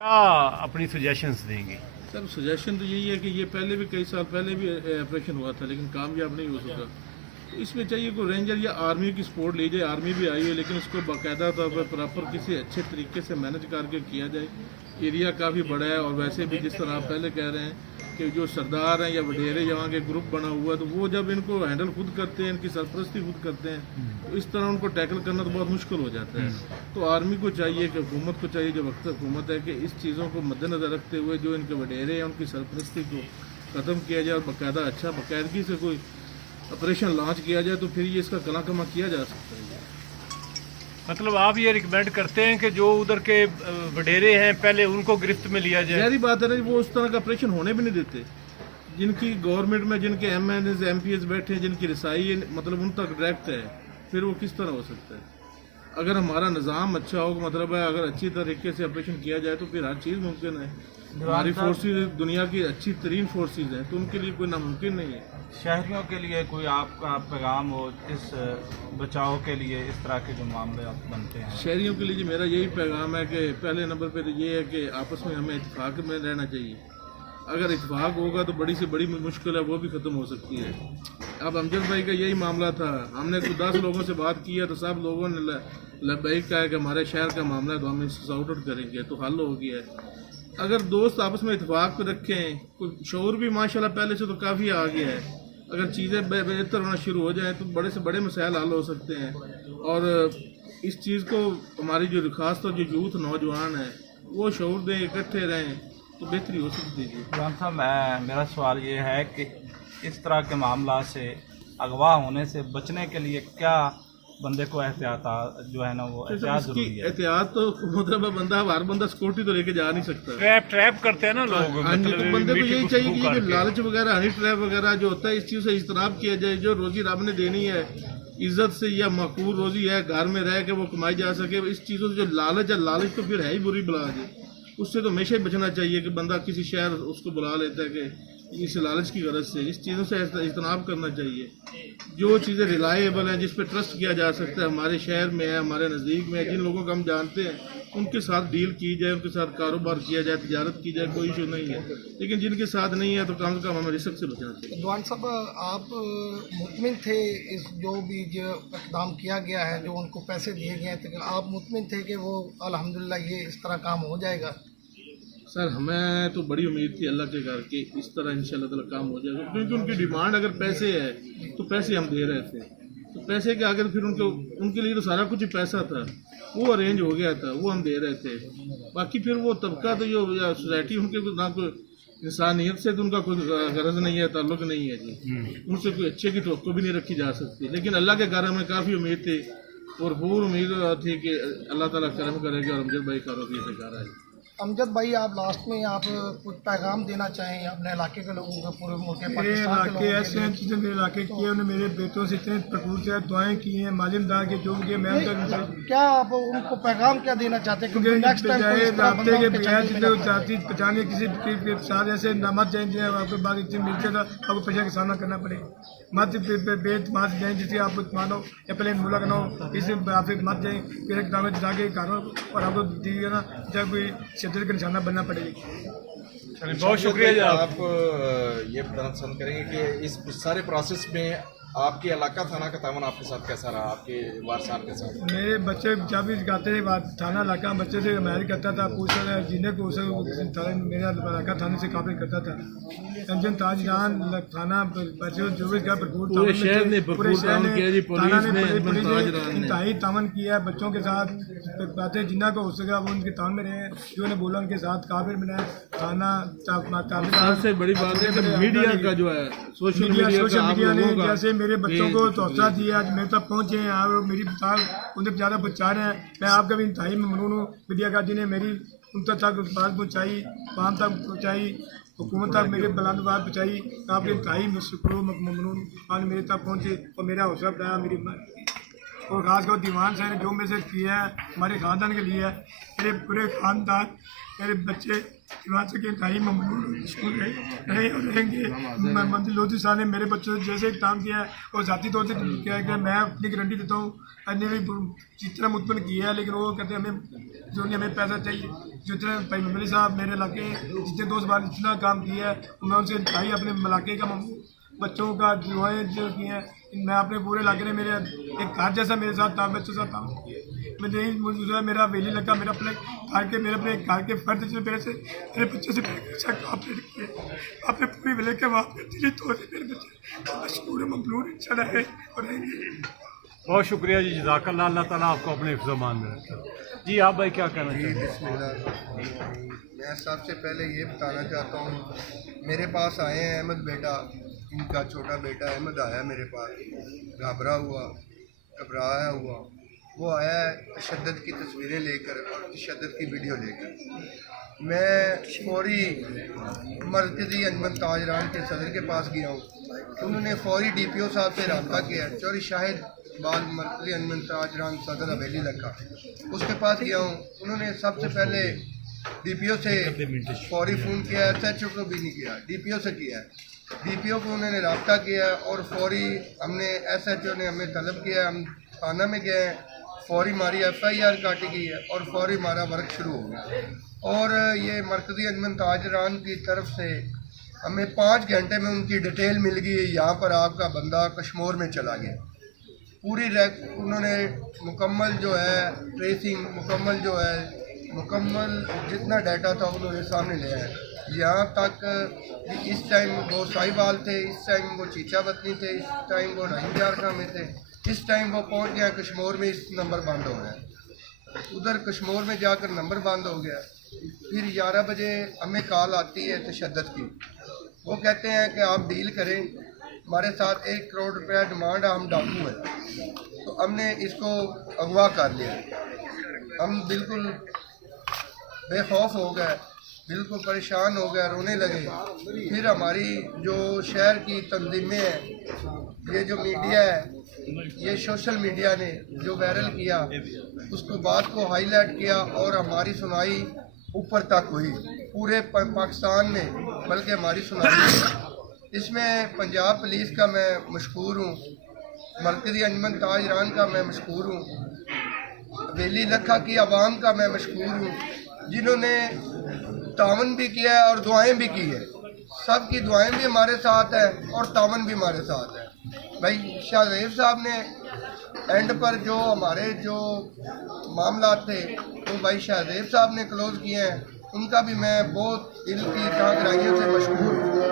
क्या अपनी सजेशंस देंगे? सर सजेशन तो यही है कि ये पहले भी कई साल पहले भी ऑपरेशन हुआ था लेकिन कामयाब नहीं हो सका। तो इसमें चाहिए कोई रेंजर या आर्मी की सपोर्ट ली जाए। आर्मी भी आई है लेकिन उसको बाकायदा तौर पर प्रॉपर किसी अच्छे तरीके से मैनेज करके किया जाए। एरिया काफ़ी बड़ा है और वैसे भी जिस तरह आप पहले कह रहे हैं कि जो सरदार हैं या वडेरे जहाँ के ग्रुप बना हुआ है तो वो जब इनको हैंडल खुद करते हैं, इनकी सरपरस्ती खुद करते हैं, तो इस तरह उनको टैकल करना तो बहुत मुश्किल हो जाता है। तो आर्मी को चाहिए कि हुकूमत को चाहिए, जो वक्त हुकूमत है, कि इस चीज़ों को मद्देनज़र रखते हुए जो इनके वडेरे हैं उनकी सरपरस्ती को ख़त्म किया जाए और बाकायदा अच्छा बाकायदगी से कोई ऑपरेशन लॉन्च किया जाए तो फिर ये इसका कला कमा किया जा सकता है। मतलब आप ये रिकमेंड करते हैं कि जो उधर के वडेरे हैं पहले उनको गिरफ्त में लिया जाए? सारी बात है ना, वो उस तरह का ऑपरेशन होने भी नहीं देते। जिनकी गवर्नमेंट में जिनके MNs MPs बैठे हैं, जिनकी रसाई मतलब उन तक डायरेक्ट है, फिर वो किस तरह हो सकता है? अगर हमारा निज़ाम अच्छा हो, मतलब है अगर अच्छी तरीके से ऑपरेशन किया जाए तो फिर हर चीज़ मुमकिन है। हमारी फोर्सेज दुनिया की अच्छी तरीन फोर्सेज हैं तो उनके लिए कोई नामुमकिन नहीं है। शहरियों के लिए कोई आपका पैगाम हो इस बचाव के लिए, इस तरह के जो मामले बनते हैं? शहरियों के लिए मेरा यही पैगाम है कि पहले नंबर पे तो ये है कि आपस में हमें इत्तेफाक में रहना चाहिए। अगर इत्तेफाक होगा तो बड़ी से बड़ी मुश्किल है वो भी ख़त्म हो सकती है। अब अमजद भाई का यही मामला था, हमने तो 10 लोगों से बात किया तो सब लोगों ने लब्बैक कहा कि हमारे शहर का मामला है तो हम इसको सॉर्ट आउट करेंगे, तो हल हो गया है। अगर दोस्त आपस में इत्तेफाक रखें, कोई शऊर भी माशाल्लाह पहले से तो काफ़ी आ गया है, अगर चीज़ें बेहतर होना शुरू हो जाएं तो बड़े से बड़े मसाइल हल हो सकते हैं। और इस चीज़ को हमारी जो खास तौर जो यूथ नौजवान है वो शऊर दें, इकट्ठे रहें तो बेहतरी हो सकती है। जवान साहब, मेरा सवाल ये है कि इस तरह के मामला से अगवा होने से बचने के लिए क्या बंदे को एहतियात जो है ना वो एहतियात जरूरी है? एहतियात तो मतलब हर बंदा सिक्योरिटी तो लेके जा नहीं सकता। ट्रैप करते हैं ना लोग। हाँ जी, तो बंदे को यही चाहिए कि ये जो करके। लालच वगैरह हनी ट्रैप वगैरह जो होता है इस चीज़ से इज्तनाब किया जाए। जो रोजी रब ने देनी है इज्जत से या मकबूल रोजी है, घर में रह के वो कमाई जा सके, इस चीज़ों से जो लालच है, लालच तो फिर है ही बुरी बला जी, उससे तो हमेशा ही बचना चाहिए। कि बंदा किसी शहर उसको बुला लेता है कि इस लालच की गरज से, इस चीज़ों से इज्तनाब करना चाहिए। जो चीज़ें रिलायबल हैं, जिस पर ट्रस्ट किया जा सकता है, हमारे शहर में है, हमारे नज़दीक में है, जिन लोगों को हम जानते हैं उनके साथ डील की जाए, उनके साथ कारोबार किया जाए, तिजारत की जाए, कोई इशू नहीं है। लेकिन जिनके साथ नहीं है तो कम से कम हमें रिस्क से बचना चाहिए। जवान साहब, आप मुतमिन थे इस जो भी जो इक़दाम किया गया है, जो उनको पैसे दिए गए हैं, तो आप मुतमिन थे कि वो अल्हम्दुलिल्लाह ये इस तरह काम हो जाएगा? सर हमें तो बड़ी उम्मीद थी अल्लाह के घर की इस तरह इंशाल्लाह ताला काम हो जाएगा, क्योंकि उनकी डिमांड अगर पैसे है तो पैसे हम दे रहे थे, तो पैसे के आगे फिर उनके लिए तो सारा कुछ ही पैसा था, वो अरेंज हो गया था, वो हम दे रहे थे। बाकी फिर वो तबका तो जो सोसाइटी उनके ना कोई इंसानियत से तो उनका कोई गरज नहीं है, ताल्लुक नहीं है जी, उनसे कोई अच्छे की तवक्को भी नहीं रखी जा सकती। लेकिन अल्लाह के घर हमें काफ़ी उम्मीद थी और पूरी उम्मीद थी कि अल्लाह ताला करम करेगा और अमजद भाई कारोबार से कर रहा है। अमजद भाई, आप लास्ट में आप कुछ पैगाम देना चाहें अपने इलाके के लोगों को, पूरे मुल्क के मेरे पाकिस्तान के इलाके लोगों ऐसे हैं जिसने मेरे इलाके किए, उन्होंने मेरे बेटों से इतने भरपूर से दुआएं की हैं, मालिमदार के जो भी मैं के क्या आप उनको पैगाम क्या देना चाहते हैं? क्योंकि नेक्स्ट टाइम कोई इस तरह रास्ते बंदा के उनके बगैर चंगे में जितने ना पड़े। जाति पहचाने किसी साथ ऐसे मत जाए जिन्हें आपके बाद इतने मिलते था आपको पैसे का सामना करना पड़े। मत बेतमाद जाए जिसे आप मानो या पहले मुला करना हो, इसे आप मत जाए फिर एक दावे जाके करो और आपको दिए ना जब कोई शिद्दत का निशाना बनना पड़ेगा। बहुत शुक्रिया जी। आप ये बताना पसंद करेंगे कि इस सारे प्रोसेस में आपके इलाका थाना का तावन आपके साथ कैसा रहा, आपके वारसान के साथ? मेरे बच्चे जब भी गाते थे थाना इलाका बच्चे से मैर करता था, पूछता था जीने को उसे मेरा इलाका थाने से काफी करता था। रंजन ताजरान थाना बच्चे जो भी भरपूर पूरे शहर ने इंतहाई तावन किया है बच्चों के साथ। बातें जिन्ना को हो सका वो उनके तावन में रहे, जो उन्हें बोला उनके साथ काफिर बनाए थाना। सबसे बड़ी बात है कि मीडिया का जो है सोशल मीडिया ने जैसे मेरे बच्चों को हौसला दिया, आज मेरे तक पहुँचे हैं और मेरी बात उन्हें ज़्यादा पहुँचा रहे हैं। मैं आपका भी इंतहाई ममनून हूँ मीडिया का, जिन्हें मेरी उन तक बात पहुँचाई, वाम तक पहुँचाई, हुकूमत तक मेरे बुलंद बात पहुँचाई। आपके इंतहाई शुक्र ममनून आज मेरे तक पहुँचे और मेरा हौसला बढ़ाया, मेरी और खासकर दीवान साहब ने जो मैसेज किया है हमारे ख़ानदान के लिए है। मेरे पूरे ख़ानदान मेरे बच्चे दीवान से के टाइम ममनून स्कूल रहे और रहेंगे। मंत्री लोधी साहब ने मेरे बच्चों से जैसे काम किया है और ज़ाती तौर से किया है कि मैं अपनी गारंटी देता हूँ। अन्य भी जितना मुतमन किया है, लेकिन वो कहते हैं हमें जो नहीं हमें पैसा चाहिए। जितने भाई ममली साहब मेरे इलाके जितने दोस्त बार जितना काम किया है मैं उनसे चाहिए अपने इलाके का बच्चों का दुआएँ जो की हैं। मैं अपने पूरे इलाके में मेरे एक घर जैसा मेरे साथ था, बच्चों साथ था। मैं यही मुझे मेरा वेली लगा, मेरा अपने घर के मेरे अपने घर के फर्द जिसमें मेरे बच्चे से ऑपरेट किए अपने पूरी विले के वहाँ पर दिली तौर से मेरे बच्चे पूरे ममलून इंसान है और रहेंगे। बहुत शुक्रिया जी, जज़ाकल्लाह। अल्लाह ताला आपको अपने हिफ्ज़-ए-मान में रखे। जी आप भाई क्या कहना चाहते हैं? बिस्मिल्लाह। मैं सबसे पहले ये बताना चाहता हूँ, मेरे पास आए हैं अहमद बेटा, इनका छोटा बेटा अहमद आया मेरे पास, घबराया हुआ। वो आया है तशद्दुद की तस्वीरें लेकर और तशद्दुद की वीडियो लेकर। मैं फौरी मरकज़ी अंजुमन ताजरान के सदर के पास गया हूँ। उन्होंने फौरी DPO साहब से रब्ता किया, चौरी शाहिद बाल मरकज़ी अंजुमन ताजरान सदर हवेली लखा, उसके पास गया हूँ। उन्होंने सबसे पहले DPO से फौरी फ़ोन किया, SHO को भी नहीं किया, DPO से किया है। DPO को उन्होंने रब्ता किया और फौरी हमने SHO ने हमें तलब किया, हम थाना में गए, फौरी हमारी FIR काटी गई है और फौरी हमारा वर्क शुरू हो गया। और ये मरकज़ी अंजुमन ताजरान की तरफ से हमें 5 घंटे में उनकी डिटेल मिल गई, यहाँ पर आपका बंदा कश्मीर में चला गया। पूरी उन्होंने मुकम्मल जो है ट्रेसिंग, मुकम्मल जितना डाटा था उन्होंने सामने लिया है। यहाँ तक कि इस टाइम वो साहिवाल थे, इस टाइम वो चीचा बतनी थे, इस टाइम वो रहीमजारखा में थे, इस टाइम वो पहुँच गया कश्मीर में, इस नंबर बंद हो गया। उधर कश्मीर में जाकर नंबर बंद हो गया। फिर 11 बजे हमें कॉल आती है तशद्दुद की। वो कहते हैं कि आप डील करें, हमारे साथ 1 करोड़ रुपया डिमांड है, हम डाकू हैं। तो हमने इसको अगवा कर लिया। हम बिल्कुल बेखौफ हो गए, बिल्कुल परेशान हो गए, रोने लगे। फिर हमारी जो शहर की तंजीमें हैं, ये जो मीडिया है, ये सोशल मीडिया ने जो वायरल किया, उसको बात को हाईलाइट किया और हमारी सुनाई ऊपर तक हुई पूरे पाकिस्तान में, बल्कि हमारी सुनाई। इसमें पंजाब पुलिस का मैं मशकूर हूँ, मरकज़ी अंजुमन ताजरान का मैं मशकूर हूँ, वेली लखा की आवाम का मैं मशकूर हूँ, जिन्होंने तावन भी किया है और दुआएं भी की है। सब की दुआएं भी हमारे साथ है और तावन भी हमारे साथ है। भाई शाहजेब साहब ने एंड पर जो हमारे जो मामला थे तो भाई शाहजेब साहब ने क्लोज़ किए हैं, उनका भी मैं बहुत दिल की गहराइयों से मशकूर हूँ।